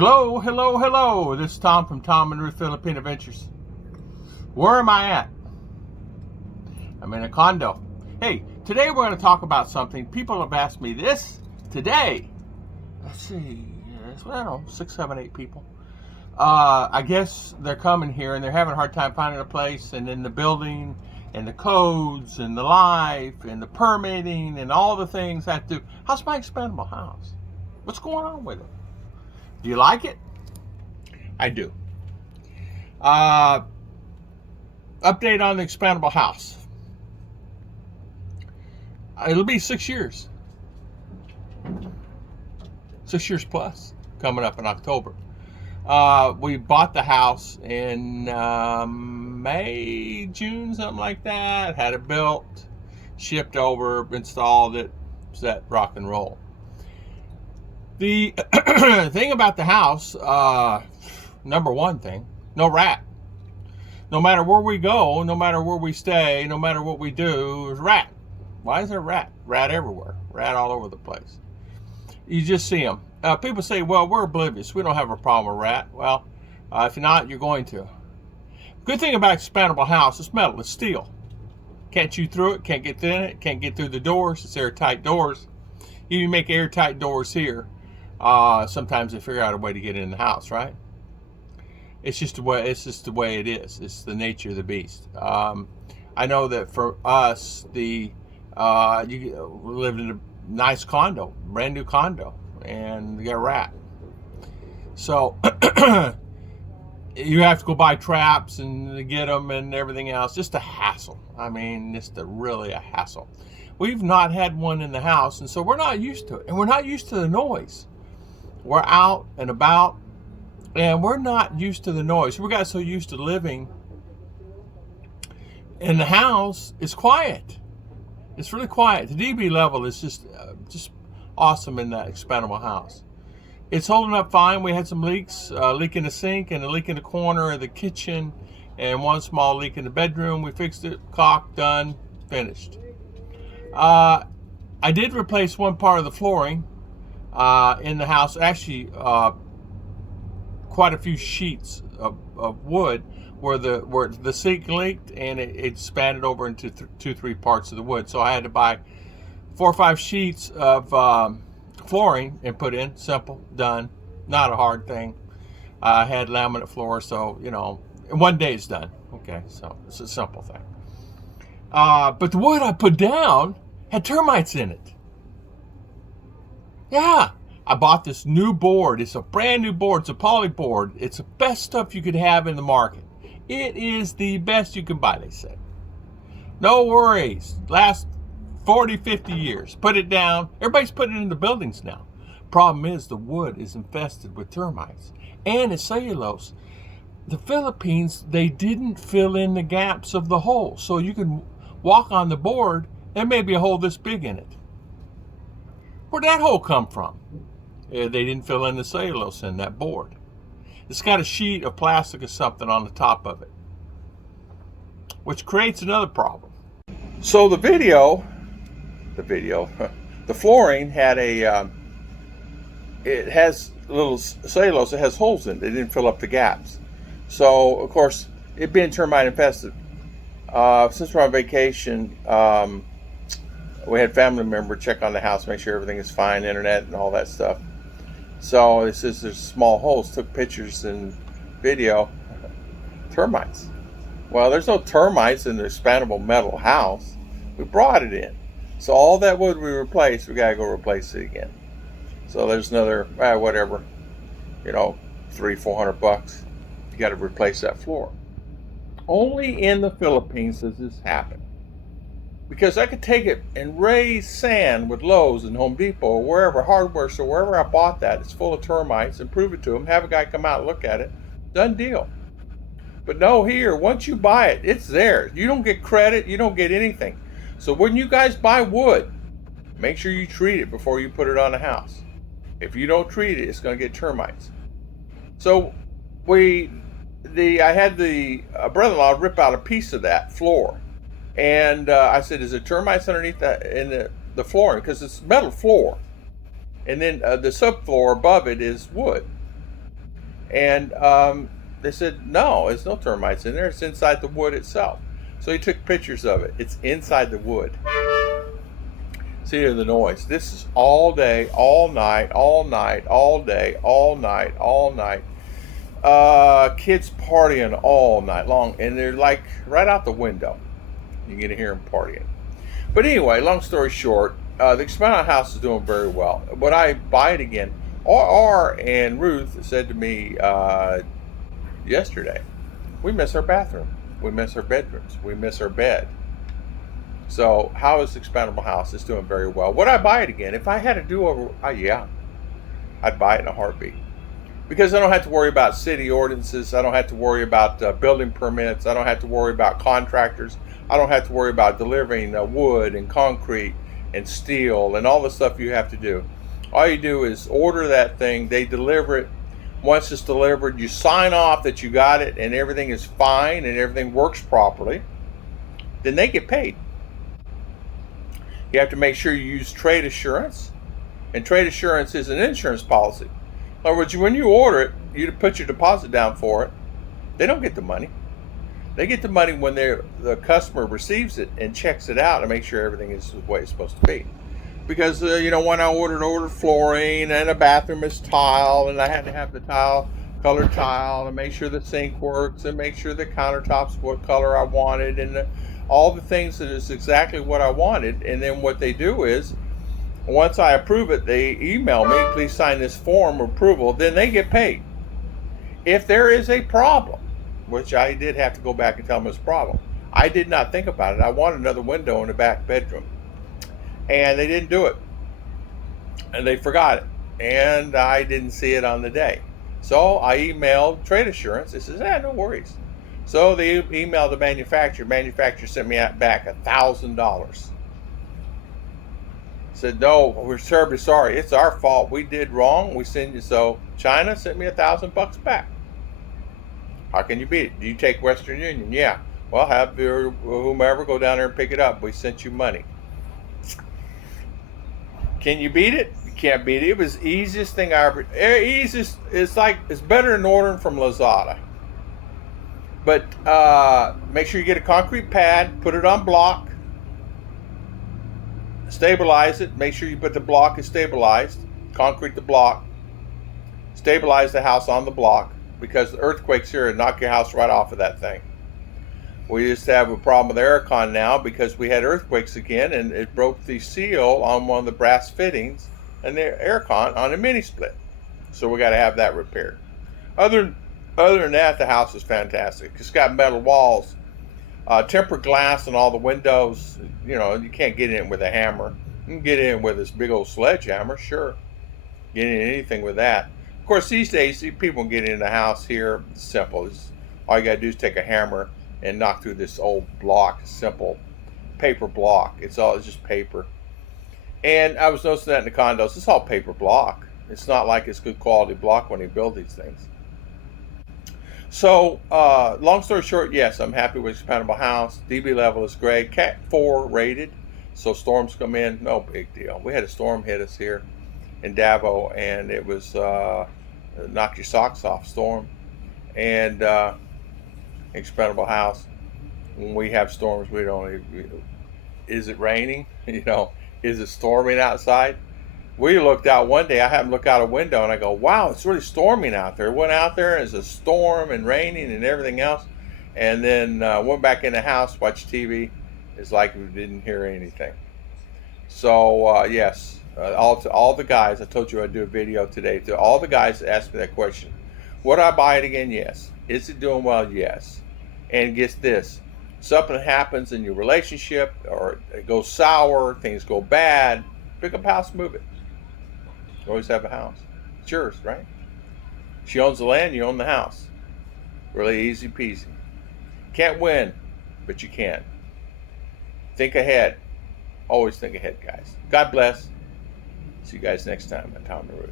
Hello, hello, hello. This is Tom from Tom and Ruth Filipino Adventures. Where am I at? I'm in a condo. Hey, today we're going to talk about something. People have asked me this today. Let's see, I don't know, 6, 7, 8 people. I guess they're coming here and they're having a hard time finding a place, and in the building and the codes and the life and the permitting and all the things I have to do. How's my expandable house? What's going on with it? Do you like it? I do. Update on the expandable house. It'll be 6 years. 6 years plus coming up in October. We bought the house in May, June, something like that. Had it built, shipped over, installed it, set, rock and roll. The thing about the house, number one thing, no rat. No matter where we go, no matter where we stay, no matter what we do, there's rat. Why is there rat? Rat everywhere. Rat all over the place. You just see them. People say, well, we're oblivious. We don't have a problem with rat. Well, if you're not, you're going to. Good thing about expandable house, it's metal, it's steel. Can't chew through it, can't get in it, can't get through the doors. It's airtight doors. You make airtight doors here. Sometimes they figure out a way to get in the house, right? It's just the way it is. It's the nature of the beast. I know that for us, you lived in a nice condo, brand new condo, and you got a rat. So you have to go buy traps and get them and everything else. Just a hassle. I mean, really a hassle. We've not had one in the house, and so we're not used to it, and we're not used to the noise. We're out and about, and we're not used to the noise. We got so used to living in the house. It's quiet. It's really quiet. The dB level is just awesome in that expandable house. It's holding up fine. We had some leaks, a leak in the sink and a leak in the corner of the kitchen, and one small leak in the bedroom. We fixed it, caulk, done, finished. I did replace one part of the flooring in the house. Actually, quite a few sheets of wood where the sink leaked, and it expanded over into 2-3 parts of the wood. So I had to buy 4 or 5 sheets of flooring and put in. Simple, done, not a hard thing. I had laminate floor, so in one day it's done. Okay, so it's a simple thing. But the wood I put down had termites in it. Yeah, I bought this new board. It's a brand new board. It's a poly board. It's the best stuff you could have in the market. It is the best you can buy, they say. No worries. Last 40, 50 years. Put it down. Everybody's putting it in the buildings now. Problem is the wood is infested with termites. And it's cellulose. The Philippines, they didn't fill in the gaps of the hole. So you can walk on the board and maybe a hole this big in it. Where'd that hole come from? They didn't fill in the cellulose in that board. It's got a sheet of plastic or something on the top of it, which creates another problem. So the flooring had it has little cellulose. It has holes in it. They didn't fill up the gaps. So of course, it being termite infested. Since we're on vacation, we had family member check on the house, make sure everything is fine, internet and all that stuff. So it says there's small holes, took pictures and video. Termites. Well, there's no termites in the expandable metal house. We brought it in. So all that wood we replaced, we gotta go replace it again. So there's another, whatever, $300-400. You gotta replace that floor. Only in the Philippines does this happen. Because I could take it and raise sand with Lowe's and Home Depot or wherever, hardware store, wherever I bought that, it's full of termites, and prove it to them, have a guy come out and look at it, done deal. But no, here, once you buy it, it's there. You don't get credit, you don't get anything. So when you guys buy wood, make sure you treat it before you put it on the house. If you don't treat it, it's going to get termites. So I had the brother-in-law rip out a piece of that floor. And I said, is there termites underneath that in the flooring? Because it's metal floor. And then the subfloor above it is wood. And they said, no, there's no termites in there. It's inside the wood itself. So he took pictures of it. It's inside the wood. See the noise. This is all day, all night, all night, all day, all night, all night. Kids partying all night long, and they're like right out the window. You get to hear them partying. But anyway, long story short, the Expandable house is doing very well. Would I buy it again? R and Ruth said to me yesterday, we miss our bathroom, we miss our bedrooms, we miss our bed. So how is the Expandable house? It's doing very well. Would I buy it again? If I had to do over, yeah, I'd buy it in a heartbeat. Because I don't have to worry about city ordinances. I don't have to worry about building permits. I don't have to worry about contractors. I don't have to worry about delivering wood and concrete and steel and all the stuff you have to do. All you do is order that thing. They deliver it. Once it's delivered, you sign off that you got it and everything is fine and everything works properly. Then they get paid. You have to make sure you use trade assurance. And trade assurance is an insurance policy. In other words, when you order it, you put your deposit down for it. They don't get the money. They get the money when the customer receives it and checks it out and makes sure everything is the way it's supposed to be. Because, when I ordered flooring and a bathroom is tile, and I had to have the colored tile, and make sure the sink works, and make sure the countertops what color I wanted, and all the things that is exactly what I wanted. And then what they do is, once I approve it, they email me, please sign this form of approval, then they get paid. If there is a problem, which I did have to go back and tell them it's a problem, I did not think about it. I wanted another window in the back bedroom. And they didn't do it. And they forgot it. And I didn't see it on the day. So I emailed trade assurance. It says, no worries. So they emailed the manufacturer. Manufacturer sent me back $1,000. Said, no, we're terribly sorry. It's our fault. We did wrong. We send you. So China sent me $1,000 back. How can you beat it? Do you take Western Union? Yeah. Well, have your whomever go down there and pick it up. We sent you money. Can you beat it? You can't beat it. It was the easiest thing I ever. Easiest. It's better than ordering from Lazada. But make sure you get a concrete pad. Put it on block. Stabilize it. Make sure you put the block is stabilized. Concrete the block. Stabilize the house on the block, because the earthquakes here and knock your house right off of that thing. We just have a problem with the aircon now because we had earthquakes again, and it broke the seal on one of the brass fittings and the aircon on a mini split. So we got to have that repaired. Other than that, the house is fantastic. It's got metal walls. Tempered glass on all the windows. You can't get in with a hammer. You can get in with this big old sledgehammer, sure. Get in anything with that. Of course, these days, people can get in the house here. It's simple. All you got to do is take a hammer and knock through this old block, simple paper block. It's just paper. And I was noticing that in the condos. It's all paper block. It's not like it's good quality block when they build these things. So, long story short, yes, I'm happy with Expandable house. DB level is great. Cat 4 rated, so storms come in, no big deal. We had a storm hit us here in Davao, and it was knock your socks off storm. And Expandable house, when we have storms, we don't. Is it raining? Is it storming outside? We looked out one day. I happened to look out a window and I go, wow, it's really storming out there. Went out there and it's a storm and raining and everything else. And then went back in the house, watched TV. It's like we didn't hear anything. So yes, all the guys, I told you I'd do a video today. To all the guys that asked me that question, would I buy it again? Yes. Is it doing well? Yes. And guess this, something happens in your relationship or it goes sour, things go bad, pick up a house, move it. You always have a house. It's yours, right? She owns the land, you own the house. Really easy peasy. Can't win, but you can. Think ahead. Always think ahead, guys. God bless. See you guys next time on Tom and Ruth.